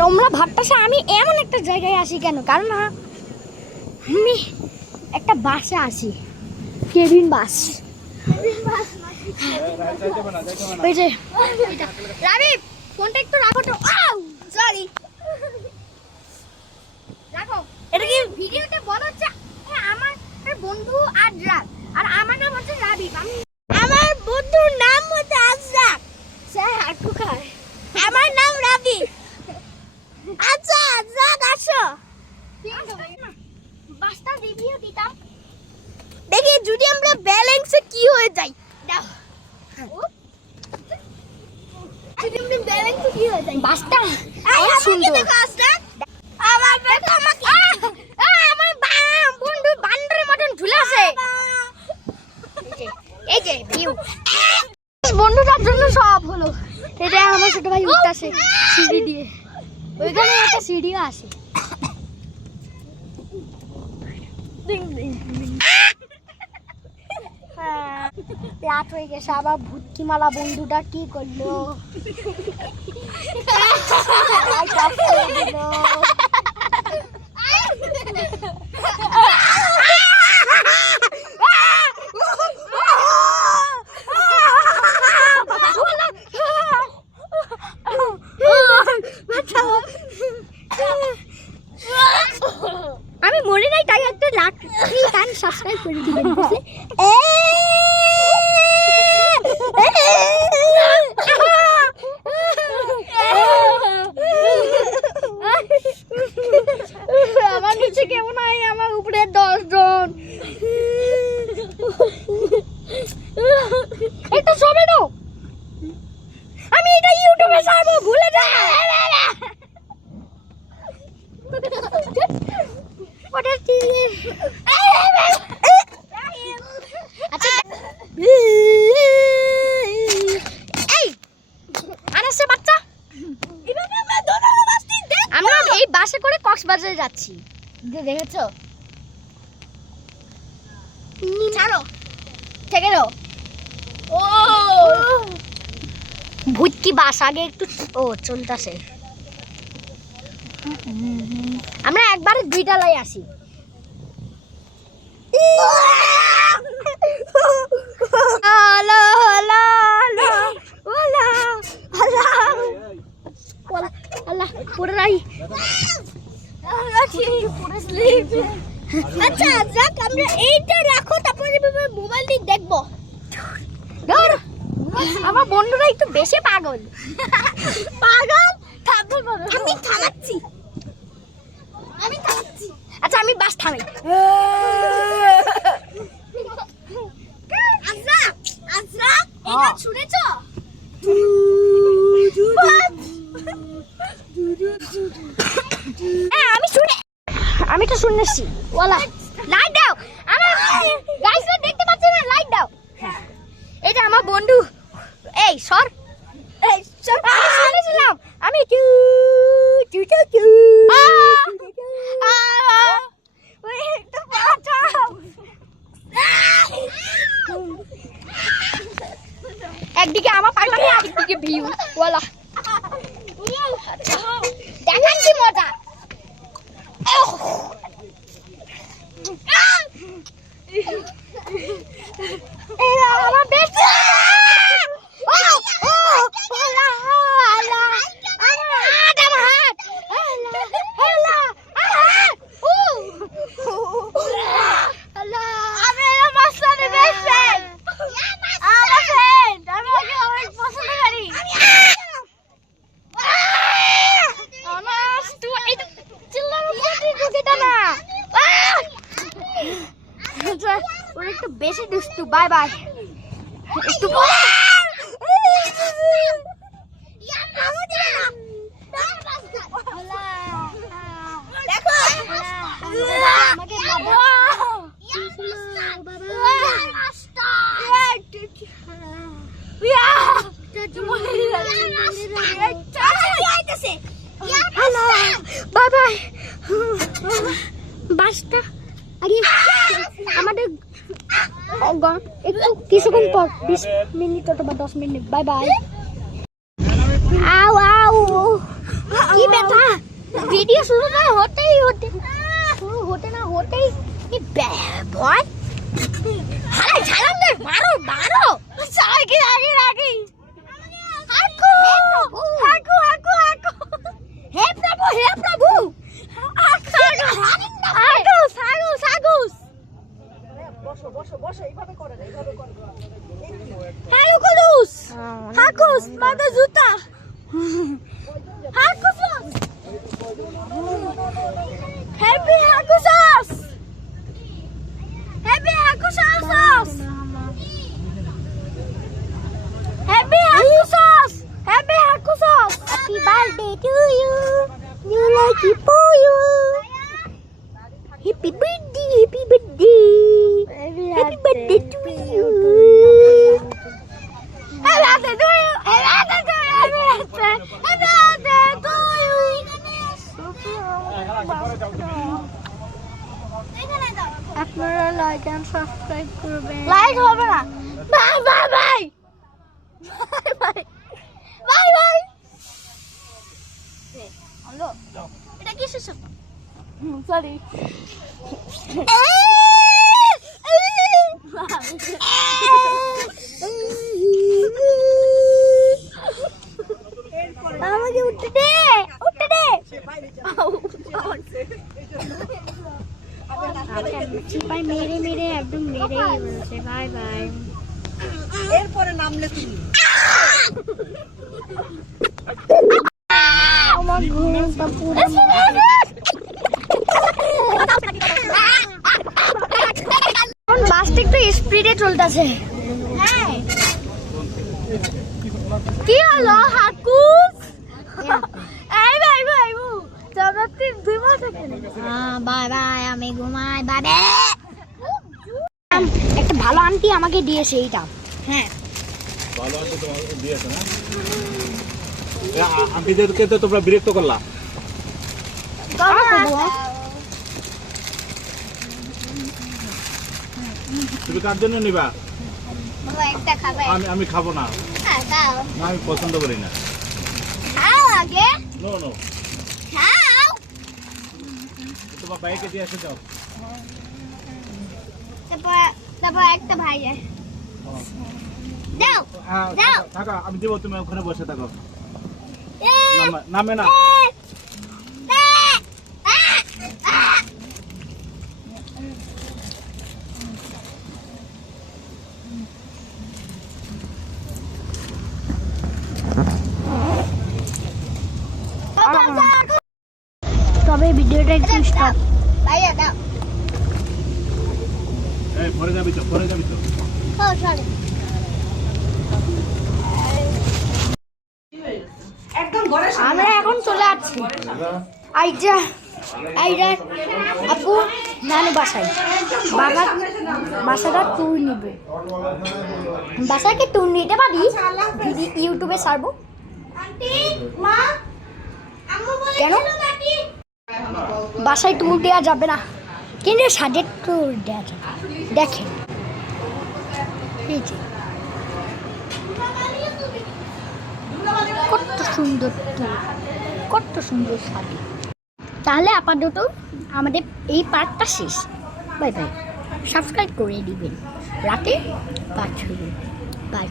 তোমরা ভাবতেছো আমি এমন একটা জায়গায় আসি কেন, কারণ আমি একটা বাসে আসি, কেবিন বাস। ওই যে রাবি, ফোনটা একটু রাখো তো। সরি, রাখো। এটা কি ভিডিওতে বলা হচ্ছে আমার বন্ধু আজরাক, আর আমার নাম হচ্ছে রাবি। আমার বন্ধুর নাম হচ্ছে আজরাক। স্যার হাঁটু খায়। আমার নাম রাবি। আচ্ছা আজরাক আসো, বাসটা রিভিউ দিতাম, দেখি যদি আমরা ব্যালেন্সে কি হয়ে যাই। দাও, যদি আমরা ব্যালেন্সে কি হয়ে যাই বাসটা। আমার সুন্দর দেখো আজরাক, আমার দেখো আমাকে। আমার বন্ধু বান্দরের মতন ঝুলে আছে। এই যে ভিউ, বন্ধুটার জন্য সব হলো। এটা আমার ছোট ভাই উঠতেছে সিঁড়ি দিয়ে, ওইখানে একটা সিঁড়িও আছে। রাত হয়ে গেছে, আবার ভুতকিমালা বন্ধুটা কি করলো? আমি মরে নাই, তাই একটা লাইক গান সাবস্ক্রাইব করে দিবেন। আমার নিচে কেউ নাই, আমার উপরে 10 জন। এটা সবে দাও, আমি এটা ইউটিউবে ছাড়বো, ভুলে যা। আমরা এই বাসে করে কক্সবাজারে যাচ্ছি, দেখেছো? ছাড়ো, থেকে দাও। ও ভুতকি বাস আগে একটু চলতেছে। আমরা একবারে 2 ডালাই আসি। আচ্ছা যাক, আমরা এইটা রাখো, তারপরে মোবাইল দিয়ে দেখবো। আমার বন্ধুরা একটু বেশি পাগল। আমি থামাচ্ছি। আচ্ছা আমি বাস থামাই। এটা শুনেছো? আমি তো শুনেছি। ওয়ালা লাইট দাও, আমার গাইসরা দেখতে পাচ্ছে না, লাইট দাও। এটা আমার বন্ধু। এই সর, এই সর। আমি শুনেছিলাম, আমি একদিকে আমার পাগলামি, আরেকদিকে ভিউ। ওয়ালা দেখাচ্ছি মজা। আমার বেস্ট। ওরা একটু বেশি দুষ্টু। Bye bye. একটু বাই বাই। বাসটা আগে আমাদের একটু কিছুক্ষণ পর, 20 মিনিট অথবা 10 মিনিট। Bye bye. আউ আউ, কি ব্যথা। ভিডিও শুরু না হতেই কি ভয় হাই ঝালাম দে মারো মারো সবাইকে আগে রাখি হাকু হাকু হাকু হাকু হে প্রভু বসো এইভাবে করে না হ্যালো কুলুস হাকুস মাগা জুতা হাকুস হ্যাপি হাকুসাস হ্যাপি হাকুসাস হ্যাপি হাকুসাস happy birthday to you new lucky for you happy birthday Happy birthday to you. Happy birthday to you. Happy birthday to you. আপনারা লাইক এন্ড সাবস্ক্রাইব করবেন। লাইক হবে না। Bye bye bye. Bye bye. Bye bye. Hello. এটা কিসের শব্দ? Sorry. আমাকে উঠতে দে চিপাই মেরে মেরে একদম মেরে বলছে বাই বাই এরপরে নামলে তুমি আমার ঘুমটা পুরো বাসটা একটু স্পিডে চলতেছে হ্যাঁ কি হলো হাকুস এই ভাই ভাই জগতে দুই মাস থাকে বাই বাই আমি ঘুমাই বাই একটা ভালো আন্টি আমাকে দিয়েছে এইটা হ্যাঁ ভালো আন্টি তোমাকে দিয়েছে না আন্টিদেরকে তো তোমরা বিরক্ত করলা তুমি কার জন্য নিবা একটা খাবে আমি খাবো না দাও না আমি পছন্দ করি না খাও আগে নো নো খাও তোমার বাইকে দিয়ে এসে যাও তারপর একটা ভাই যায় দাও দাও থাকো আমি দেবো তুমি ওখানে বসে থাকো নামে না তবে ভিডিওটা একটু স্টপ ভাইয়া দাও এই পরে যাবি তো ও সরি একদম ঘরে আমরা এখন চলে আসছি আইজা আপু নানু বাসায় বাসাটা ট্যুর নিবে বাসাকে ট্যুর নিতে পারি ইউটিউবে ছাড়বো কেন বাসায় ট্যুর দেওয়া যাবে না কিন্তু সাজের ট্যুর দেওয়া যাবে দেখেন এই যে কত সুন্দর ট্যুর কত সুন্দর শাড়ি তাহলে আপাতত আমাদের এই পার্টটা শেষ বাই বাই সাবস্ক্রাইব করে দিবেন রাতে 5 বাই